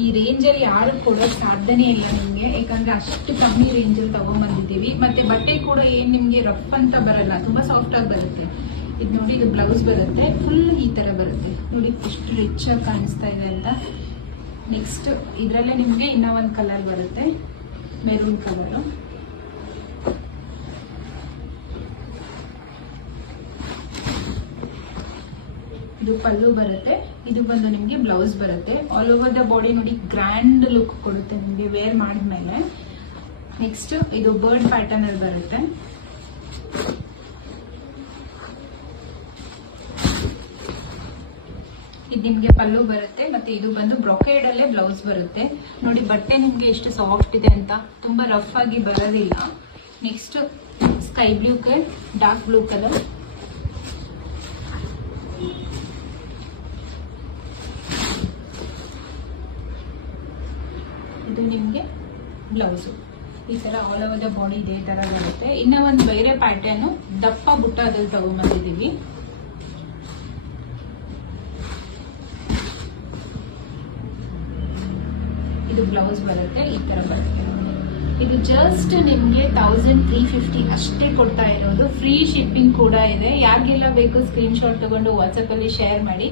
ಈ ರೇಂಜ್ ಅಲ್ಲಿ ಯಾರು ಕೊಡೋಕ್ ಸಾಧ್ಯನೇ ಇಲ್ಲ ನಿಮ್ಗೆ, ಯಾಕಂದ್ರೆ ಅಷ್ಟು ಕಮ್ಮಿ ರೇಂಜ್ ಅಲ್ಲಿ ತಗೊಂಡ್ಬಂದಿದ್ದೀವಿ. ಮತ್ತೆ ಬಟ್ಟೆ ಕೂಡ ಏನ್ ನಿಮ್ಗೆ ರಫ್ ಅಂತ ಬರಲ್ಲ, ತುಂಬಾ ಸಾಫ್ಟ್ ಆಗಿ ಬರುತ್ತೆ. ಇದು ನೋಡಿ, ಇದು ಬ್ಲೌಸ್ ಬರುತ್ತೆ, ಫುಲ್ ಈ ತರ ಬರುತ್ತೆ ನೋಡಿ, ಎಷ್ಟು ರಿಚ್ ಆಗಿ ಕಾಣಿಸ್ತಾ ಇದೆ ಅಂತ. ನೆಕ್ಸ್ಟ್ ಇದ್ರಲ್ಲೇ ನಿಮ್ಗೆ ಇನ್ನ ಒಂದ್ ಕಲರ್ ಬರುತ್ತೆ, ಮೆರೂನ್ ಕಲರ್. ಇದು ಪಲ್ಲು ಬರುತ್ತೆ, ಇದು ಬಂದು ನಿಮ್ಗೆ ಬ್ಲೌಸ್ ಬರುತ್ತೆ. ಆಲ್ ಓವರ್ ದ ಬಾಡಿ ನೋಡಿ, ಗ್ರ್ಯಾಂಡ್ ಲುಕ್ ಕೊಡುತ್ತೆ ನಿಮ್ಗೆ ವೇರ್ ಮಾಡಿದ್ಮೇಲೆ. ನೆಕ್ಸ್ಟ್ ಇದು ಬರ್ಡ್ ಪ್ಯಾಟರ್ನ್ ಅಲ್ಲಿ ಬರುತ್ತೆ. ಇದು ನಿಮ್ಗೆ ಪಲ್ಲು ಬರುತ್ತೆ, ಮತ್ತೆ ಇದು ಬಂದು ಬ್ರೊಕೇಡ್ ಅಲ್ಲೇ ಬ್ಲೌಸ್ ಬರುತ್ತೆ. ನೋಡಿ ಬಟ್ಟೆ ನಿಮ್ಗೆ ಎಷ್ಟು ಸಾಫ್ಟ್ ಇದೆ ಅಂತ, ತುಂಬಾ ರಫ್ ಆಗಿ ಬರೋದಿಲ್ಲ. Next sky blue colour, dark blue colour. ಇದು ನಿಮ್ಗೆ ಬ್ಲೌಸ್. ಈ ತರ ಆಲ್ ಓವರ್ ದ ಬಾಡಿ ಇದೇ ತರ ಬರುತ್ತೆ. ಇನ್ನ ಒಂದು ಬೇರೆ ಪ್ಯಾಟರ್ನ್ ದಪ್ಪ ಬುಟ್ಟ ಅದ್ರಲ್ಲಿ ತಗೊಂಡ್ಬಂದಿದೀವಿ. ಇದು ಬ್ಲೌಸ್ ಬರುತ್ತೆ, ಈ ತರ ಬರುತ್ತೆ. ಇದು ಜಸ್ಟ್ ನಿಮ್ಗೆ 1350 ಅಷ್ಟೇ ಕೊಡ್ತಾ ಇರೋದು. ಫ್ರೀ ಶಿಪ್ಪಿಂಗ್ ಕೂಡ ಇದೆ. ಯಾರಿಗೆಲ್ಲ ಬೇಕು ಸ್ಕ್ರೀನ್ ಶಾಟ್ ತಗೊಂಡು ವಾಟ್ಸ್ಆಪ್ ಅಲ್ಲಿ ಶೇರ್ ಮಾಡಿ.